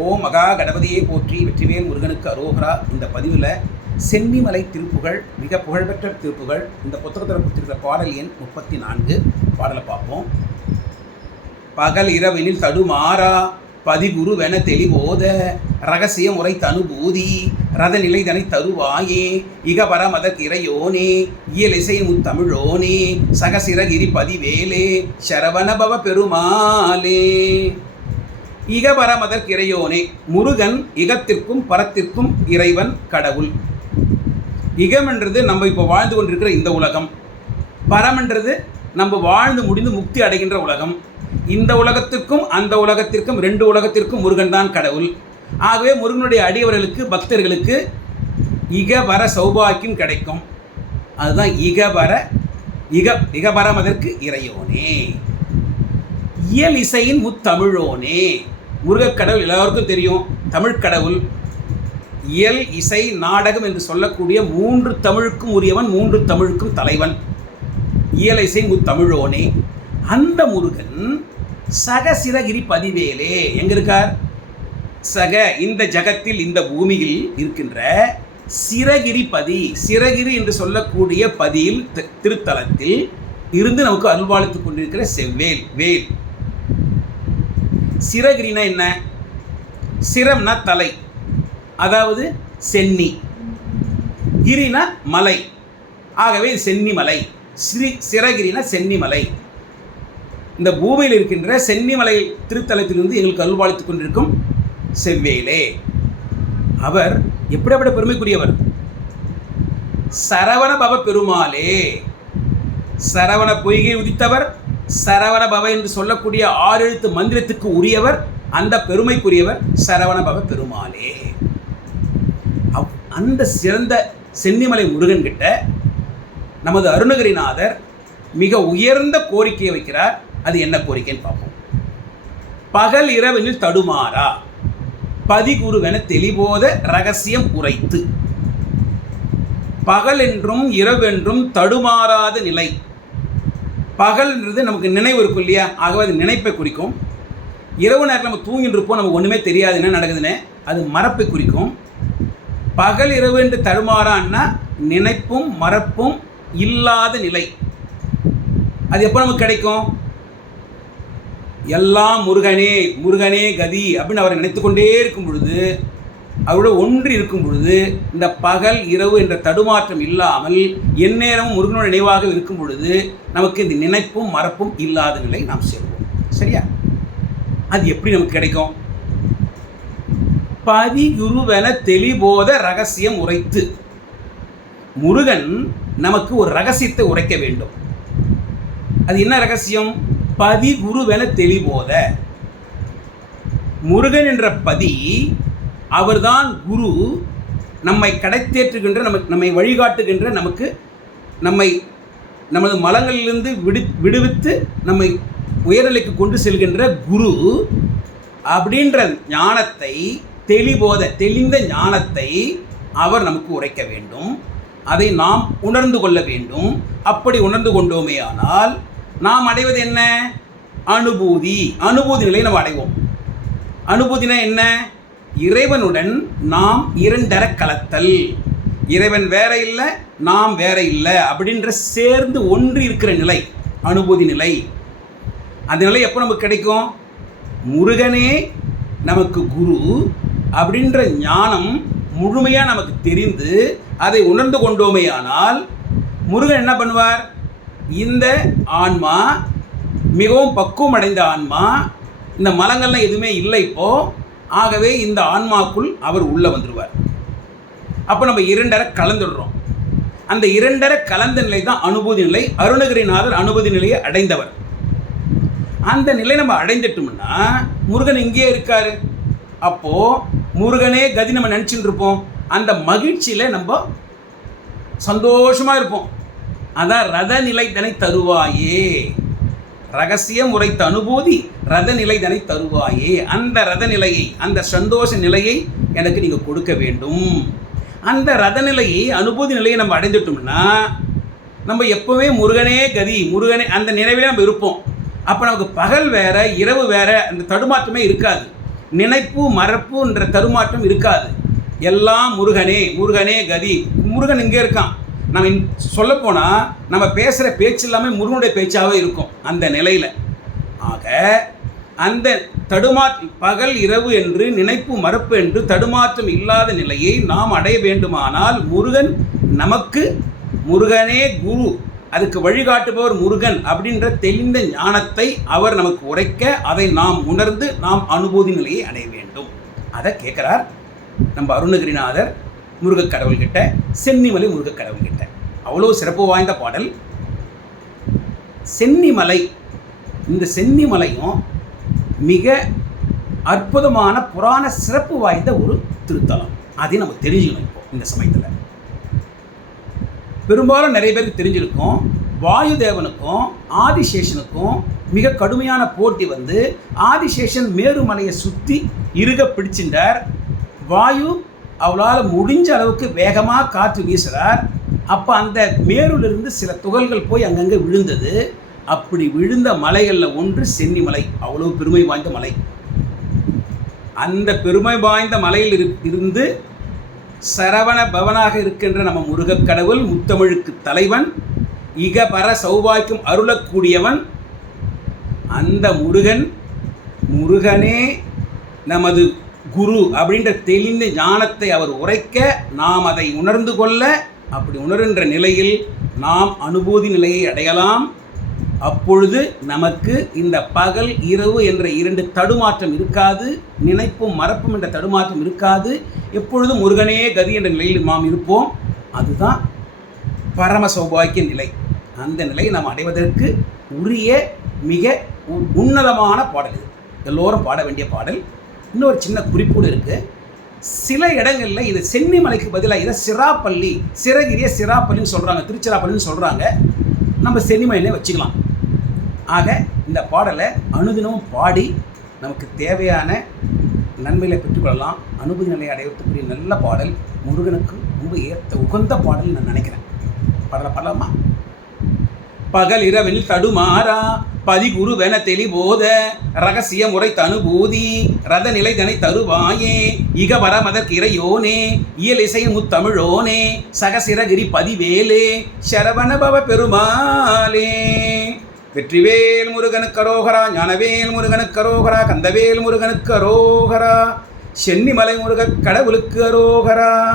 ஓம் மகா கணபதியை போற்றி வெற்றிவேல் முருகனுக்கு அரோகரா. இந்த பதிவில் சென்னிமலை திருப்புகள் மிக புகழ்பெற்ற திருப்புகள். இந்த புத்தகத்தில் கொடுத்திருக்கிற பாடல் எண் 34 பாடலை பார்ப்போம். பகல் இரவினில் தடுமாறா பதிகுருவென தெளிவோத ரகசிய முறை தனுபூதி ரதநிலை தனை தருவாயே இகபர மதற்கு இறையோனே இயலிசை முத்தமிழோனே சகசிரகிரி பதிவேலே சரவணபவ பெருமாளே. இகபரமதற்கு இறையோனே, முருகன் இகத்திற்கும் பரத்திற்கும் இறைவன் கடவுள். இகமென்றது நம்ம இப்போ வாழ்ந்து கொண்டிருக்கிற இந்த உலகம், பரமென்றது நம்ம வாழ்ந்து முடிந்து முக்தி அடைகின்ற உலகம். இந்த உலகத்திற்கும் அந்த உலகத்திற்கும் ரெண்டு உலகத்திற்கும் முருகன் தான் கடவுள். ஆகவே முருகனுடைய அடியவர்களுக்கு பக்தர்களுக்கு இகபர சௌபாக்கியம் கிடைக்கும். அதுதான் இகபரமதற்கு இறையோனே, இயல் இசையின் முத்தமிழோனே. முருகக்கடவுள் எல்லாருக்கும் தெரியும், தமிழ் கடவுள். இயல் இசை நாடகம் என்று சொல்லக்கூடிய 3 தமிழுக்கும் உரியவன், 3 தமிழுக்கும் தலைவன். இயல் இசை முத்தமிழோனே. அந்த முருகன் சகசிரகிரி பதிவேலே எங்க இருக்கார்? இந்த ஜகத்தில் இந்த பூமியில் இருக்கின்ற சிரகிரி பதி, சிரகிரி என்று சொல்லக்கூடிய பதியில் திருத்தலத்தில் இருந்து நமக்கு அருள்வாளித்துக் கொண்டிருக்கிற செவ்வேல் வேல். சிரகிரினா என்ன? சிரம்னா தலை, அதாவது சென்னி. கிரினா மலை, ஆகவே சென்னிமலை. சிரகிரினா சென்னிமலை. இந்த பூமியில் இருக்கின்ற சென்னிமலை திருத்தலத்திலிருந்து எங்களுக்கு அருள்வாளித்துக் கொண்டிருக்கும் செவ்வேலே. அவர் எப்படிப்பட்ட பெருமைக்குரியவர்? சரவண பவ பெருமாளே. சரவண பொய்கை உதித்தவர், சரவண பவ என்று சொல்லக்கூடிய 6 எழுத்து மந்திரத்துக்கு உரியவர், அந்த பெருமைக்குரியவர் சரவண பவ பெருமாளே. அந்த சிறந்த சென்னிமலை முருகன் கிட்ட நமது அருணகிரிநாதர் மிக உயர்ந்த கோரிக்கையை வைக்கிறார். அது என்ன கோரிக்கைன்னு பார்ப்போம். பகல் இரவினில் தடுமாறா பதிகுருவென தெளிவோத ரகசியம் உரைத்து. பகல் என்றும் இரவென்றும் தடுமாறாத நிலை. பகல்ன்றது நமக்கு நினைவு இருக்கும் இல்லையா? ஆகவே அது நினைப்பை குறிக்கும். இரவு நேரத்தில் நம்ம தூங்கிட்டு இருப்போம், நமக்கு ஒன்றுமே தெரியாது என்ன நடக்குதுன்னு, அது மறப்பை குறிக்கும். பகல் இரவு என்று தடுமாறான்னா நினைப்பும் மறப்பும் இல்லாத நிலை. அது எப்போ நமக்கு கிடைக்கும்? எல்லாம் முருகனே முருகனே கதி அப்படின்னு அவரை நினைத்து கொண்டே இருக்கும் பொழுது, அவரோட ஒன்று இருக்கும் பொழுது, இந்த பகல் இரவு என்ற தடுமாற்றம் இல்லாமல் எந்நேரமும் முருகனோட நினைவாக இருக்கும் பொழுது நமக்கு இந்த நினைப்பும் மறப்பும் இல்லாத நிலை நாம் சேர்வோம். சரியா? அது எப்படி நமக்கு கிடைக்கும்? பதிகுருவென தெளிபோத ரகசியம் உரைத்து. முருகன் நமக்கு ஒரு ரகசியத்தை உரைக்க வேண்டும். அது என்ன ரகசியம்? பதிகுருவென தெளிபோத. முருகன் என்ற பதி, அவர்தான் குரு. நம்மை கடைத்தேற்றுகின்ற, நம்மை வழிகாட்டுகின்ற, நமது மலங்களிலிருந்து விடுவித்து நம்மை உயர்நிலைக்கு கொண்டு செல்கின்ற குரு. அப்படின்ற ஞானத்தை, தெளிந்த ஞானத்தை அவர் நமக்கு உரைக்க வேண்டும். அதை நாம் உணர்ந்து கொள்ள வேண்டும். அப்படி உணர்ந்து கொண்டோமே ஆனால் நாம் அடைவது என்ன? அனுபூதி. அனுபூதி நிலையை நம்ம அடைவோம். அனுபூதினா என்ன? இறைவனுடன் நாம் இரண்டர கலத்தல். இறைவன் வேற இல்லை, நாம் வேற இல்லை அப்படின்ற சேர்ந்து ஒன்று இருக்கிற நிலை அனுபூதி நிலை. அந்த நிலை எப்போ நமக்கு கிடைக்கும்? முருகனே நமக்கு குரு அப்படின்ற ஞானம் முழுமையாக நமக்கு தெரிந்து அதை உணர்ந்து கொண்டோமே ஆனால் முருகன் என்ன பண்ணுவார்? இந்த ஆன்மா மிகவும் பக்குவம் அடைந்த ஆன்மா, இந்த மலங்கள்லாம் எதுவுமே இல்லை இப்போ. ஆகவே இந்த ஆன்மாக்குள் அவர் உள்ளே வந்துடுவார். அப்போ நம்ம இரண்டரை கலந்துடுறோம். அந்த இரண்டரை கலந்த நிலை தான் அனுபூதி நிலை. அருணகிரிநாதர் அனுபூதி நிலையை அடைந்தவர். அந்த நிலை நம்ம அடைந்துட்டோம்னா முருகன் இங்கேயே இருக்காரு. அப்போது முருகனே கதி நம்ம நினச்சிட்டு இருப்போம். அந்த மகிழ்ச்சியில் நம்ம சந்தோஷமாக இருப்போம். அதான் ரத நிலை தனை தருவாயே. ரகசியம் உரைத்த அனுபூதி ரத நிலை தனை தருவாயே. அந்த ரத நிலையை, அந்த சந்தோஷ நிலையை எனக்கு நீங்கள் கொடுக்க வேண்டும். அந்த ரத நிலையை, அனுபூதி நிலையை நம்ம அடைந்துட்டோம்னா நம்ம எப்போவே முருகனே கதி, முருகனே அந்த நினைவிலே நம்ம இருப்போம். அப்போ நமக்கு பகல் வேற இரவு வேற அந்த தடுமாற்றமே இருக்காது. நினைப்பு மறப்புன்ற தருமாற்றம் இருக்காது. எல்லாம் முருகனே, முருகனே கதி. முருகன் இங்கே இருக்கான். நம்ம சொல்லப்போனால் நம்ம பேசுகிற பேச்சு எல்லாமே முருகனுடைய பேச்சாகவே இருக்கும் அந்த நிலையில். ஆக அந்த பகல் இரவு என்று நினைப்பு மறப்பு என்று தடுமாற்றம் இல்லாத நிலையை நாம் அடைய வேண்டுமானால் முருகன் நமக்கு, முருகனே குரு, அதுக்கு வழிகாட்டுபவர் முருகன் அப்படின்ற தெளிந்த ஞானத்தை அவர் நமக்கு உரைக்க, அதை நாம் உணர்ந்து நாம் அனுபூதி நிலையை அடைய வேண்டும். அதை கேட்குறார் நம்ம அருணகிரிநாதர் முருகக் கடவுள்கிட்ட, சென்னிமலை முருகக் கடவுள்கிட்ட. அவ்வளோ சிறப்பு வாய்ந்த பாடல் சென்னிமலை. இந்த சென்னிமலையும் மிக அற்புதமான புராண சிறப்பு வாய்ந்த ஒரு திருத்தலம். அதை நம்ம தெரிஞ்சுக்கணும். இப்போ இந்த சமயத்தில் பெரும்பாலும் நிறைய பேருக்கு தெரிஞ்சிருக்கும், வாயு தேவனுக்கும் ஆதிசேஷனுக்கும் மிக கடுமையான போட்டி வந்து ஆதிசேஷன் மேருமலையை சுற்றி இறுக பிடிச்சின்றார். வாயு அவளால் முடிஞ்ச அளவுக்கு வேகமாக காற்று வீசுகிறார். அப்போ அந்த மேருலிருந்து சில துகள்கள் போய் அங்கங்கே விழுந்தது. அப்படி விழுந்த மலைகளில் ஒன்று சென்னிமலை. அவ்வளோ பெருமை வாய்ந்த மலை. அந்த பெருமை வாய்ந்த மலையில் இருந்து சரவண பவனாக இருக்கின்ற நம்ம முருகக் கடவுள், முத்தமிழுக்கு தலைவன், இகபர சௌபாக்கியம் அருளக்கூடியவன். அந்த முருகனே நமது குரு அப்படின்ற தெளிந்த ஞானத்தை அவர் உரைக்க, நாம் அதை உணர்ந்து கொள்ள, அப்படி உணர்கின்ற நிலையில் நாம் அனுபூதி நிலையை அடையலாம். அப்பொழுது நமக்கு இந்த பகல் இரவு என்ற இரண்டு தடுமாற்றம் இருக்காது, நினைப்பும் மறப்பும் என்ற தடுமாற்றம் இருக்காது. எப்பொழுதும் முருகனே கதி என்ற நிலையில் நாம் இருப்போம். அதுதான் பரம சௌபாக்கிய நிலை. அந்த நிலையை நாம் அடைவதற்கு உரிய மிக உன்னதமான பாடல் இது. எல்லோரும் பாட வேண்டிய பாடல். இன்னொரு சின்ன குறிப்போடு இருக்குது. சில இடங்களில் இது சென்னிமலைக்கு பதிலாக இதை சிராப்பள்ளி, சிறகிரியை சிராப்பள்ளின்னு சொல்கிறாங்க, திருச்சிராப்பள்ளின்னு சொல்கிறாங்க. நம்ம சென்னிமலையிலே வச்சுக்கலாம். ஆக இந்த பாடலை அனுதினமும் பாடி நமக்கு தேவையான நன்மைகளை பெற்றுக்கொள்ளலாம். அனுபூதி நிலையை அடைவதற்குரிய நல்ல பாடல், முருகனுக்கு ரொம்ப ஏற்ற உகந்த பாடல் நான் நினைக்கிறேன். பாடலாமா? பகல் இரவில் தடுமாறா பதிகுருவென தெளிபோத ரகசிய முறை தனுபூதி ரத நிலை தனை தருவாயே இகவர மதற்கு இறையோனே இயல் இசையின் முத்தமிழோனே சகசிரகிரி பதிவேலே சரவணபவ பெருமாளே. வெற்றிவேல் முருகனுக்கு அரோகரா, ஞானவேல் முருகனுக்கு அரோகரா, கந்தவேல் முருகனுக்கு அரோகரா, சென்னிமலை முருகக் கடவுளுக்கு அரோகரா.